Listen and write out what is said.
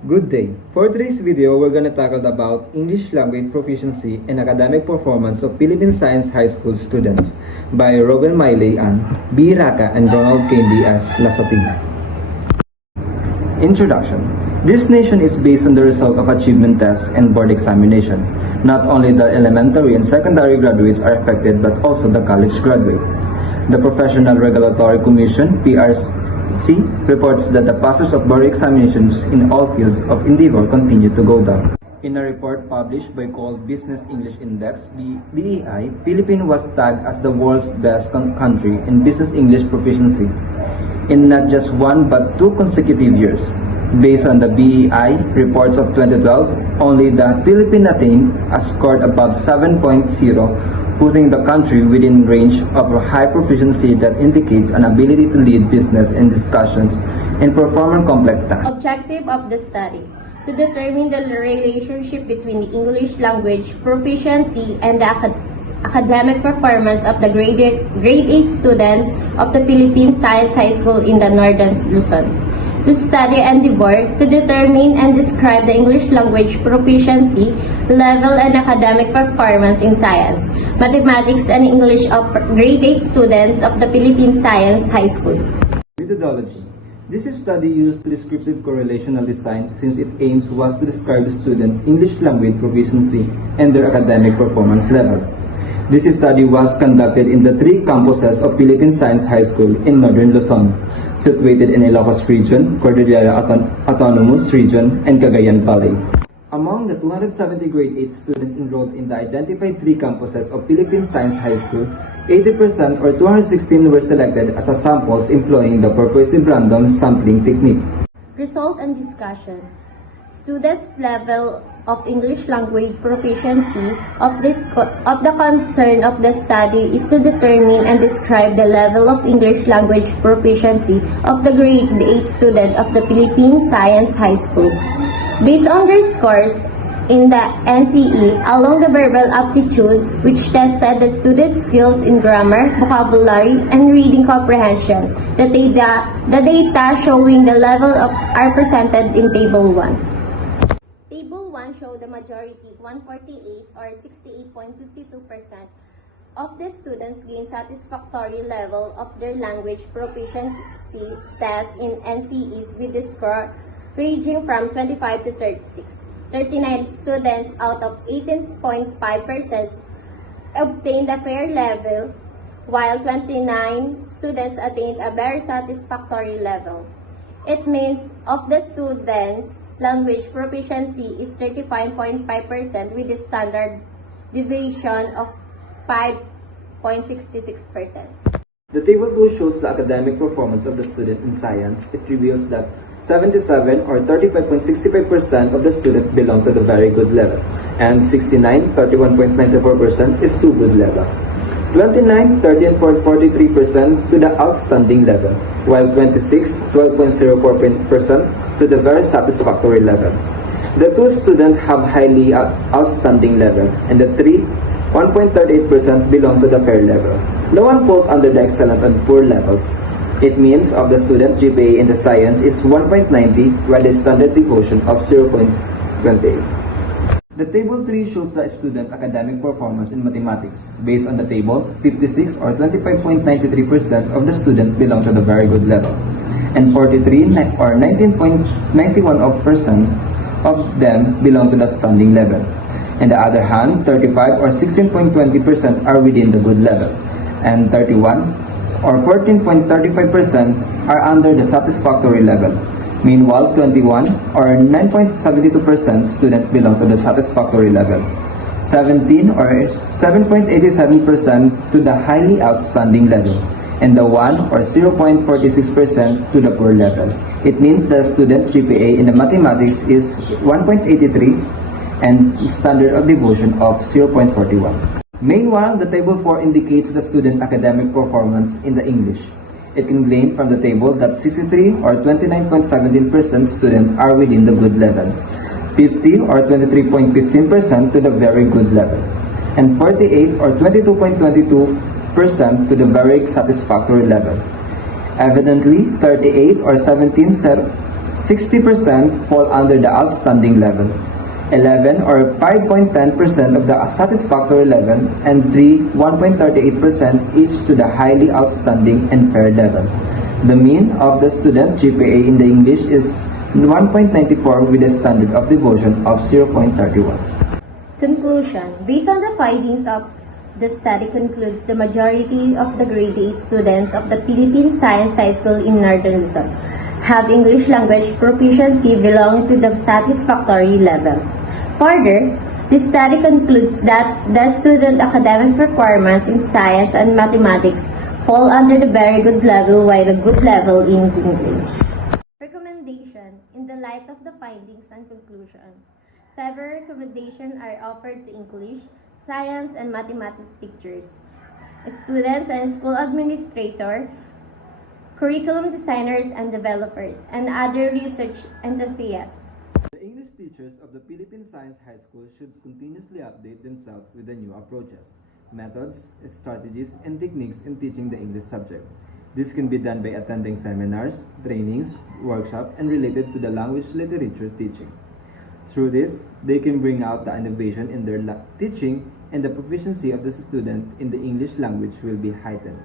Good day. For today's video, we're going to tackle about English language proficiency and academic performance of Philippine Science High School students by Robin Miley and B. Raka and Donald Candy as Lasatina. Introduction. This nation is based on the result of achievement tests and board examination. Not only the elementary and secondary graduates are affected, but also the college graduate. The Professional Regulatory Commission, PRC, reports that the passes of board examinations in all fields of endeavor continue to go down. In a report published by called Business English Index, BEI, Philippines was tagged as the world's best country in business English proficiency in not just one but 2 consecutive years. Based on the BEI reports of 2012, only the Philippines attained a score above 7.0, putting the country within range of a high proficiency that indicates an ability to lead business and discussions and perform complex tasks. Objective of the study: to determine the relationship between the English language proficiency and the academic performance of the grade 8 students of the Philippine Science High School in the Northern Luzon. To study and endeavor to determine and describe the English language proficiency level and academic performance in science, mathematics, and English of grade 8 students of the Philippine Science High School. Methodology. This study used descriptive correlational design since its aims was to describe the student English language proficiency and their academic performance level. This study was conducted in the 3 campuses of Philippine Science High School in Northern Luzon, situated in Ilocos Region, Cordillera Autonomous Region, and Cagayan Valley. Among the 270 grade 8 students enrolled in the identified 3 campuses of Philippine Science High School, 80% or 216 were selected as a samples employing the purposive random sampling technique. Result and discussion. Students' level of English language proficiency of the concern of the study is to determine and describe the level of English language proficiency of the grade 8 student of the Philippine Science High School. Based on their scores in the NCE along the verbal aptitude, which tested the student's skills in grammar, vocabulary, and reading comprehension. The data showing the level are presented in Table 1. Table 1 show the majority 148 or 68.52% of the students gain satisfactory level of their language proficiency test in NCEs with the score ranging from 25 to 36. 39 students out of 18.5% obtained a fair level, while 29 students attained a very satisfactory level. It means of the students, language proficiency is 35.5% with a standard deviation of 5.66%. The table 2 shows the academic performance of the student in science. It reveals that 77 or 35.65% of the student belong to the very good level, and 69, 31.94% is to good level. 29, 13.43% to the outstanding level, while 26, 12.04% to the very satisfactory level. The 2 students have highly outstanding level, and the 3, 1.38% belong to the fair level. No one falls under the excellent and poor levels. It means of the student GPA in the science is 1.90, while the standard deviation of 0.28. The table 3 shows the student academic performance in mathematics. Based on the table, 56 or 25.93% of the student belong to the very good level, and 43 or 19.91% of them belong to the standing level. On the other hand, 35 or 16.20% are within the good level, and 31 or 14.35% are under the satisfactory level. Meanwhile, 21 or 9.72% students belong to the satisfactory level, 17 or 7.87% to the highly outstanding level, and the 1 or 0.46% to the poor level. It means the student GPA in the mathematics is 1.83 and standard of deviation of 0.41. Meanwhile, the table 4 indicates the student academic performance in the English. It can glean from the table that 63 or 29.17% students are within the good level, 50 or 23.15% to the very good level, and 48 or 22.22% to the very satisfactory level. Evidently, 38 or 17.07% 60% fall under the outstanding level, 11 or 5.10% of the satisfactory level, and 3 1.38% each to the highly outstanding and fair level. The mean of the student GPA in the English is 1.94 with a standard of devotion of 0.31. Conclusion. Based on the findings of the study concludes the majority of the grade 8 students of the Philippine Science High School in Northern Luzon have English language proficiency belonging to the satisfactory level. Further, this study concludes that the student academic performance in science and mathematics fall under the very good level while the good level in English. Recommendation. In the light of the findings and conclusions, several recommendations are offered to English, science, and mathematics teachers, students and school administrators, curriculum designers and developers, and other research enthusiasts. The English teachers of the Philippine Science High School should continuously update themselves with the new approaches, methods, strategies, and techniques in teaching the English subject. This can be done by attending seminars, trainings, workshops, and related to the language literature teaching. Through this, they can bring out the innovation in their teaching, and the proficiency of the student in the English language will be heightened.